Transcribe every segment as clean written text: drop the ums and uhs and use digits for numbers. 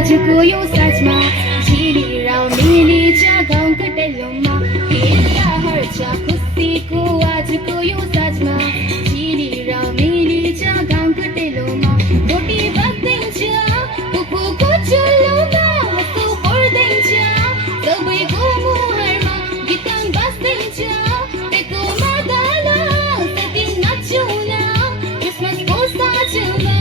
आजको यो साँझमा झिलिरा मिली जगाउँ कटेलोमा हेर्दा हर्छ खुसीको आजको यो साँझमा झिलिरा मिली जगाउँ कटेलोमा रोटी बग्दैछ कुकुरको चुलोमा हाँसो पर्दैछ सबैको मुहारमा गीताङ बस्दैछ टेको मादल साथी नाचौँ न क्रिसमसको साँझमा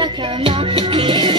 Bakama,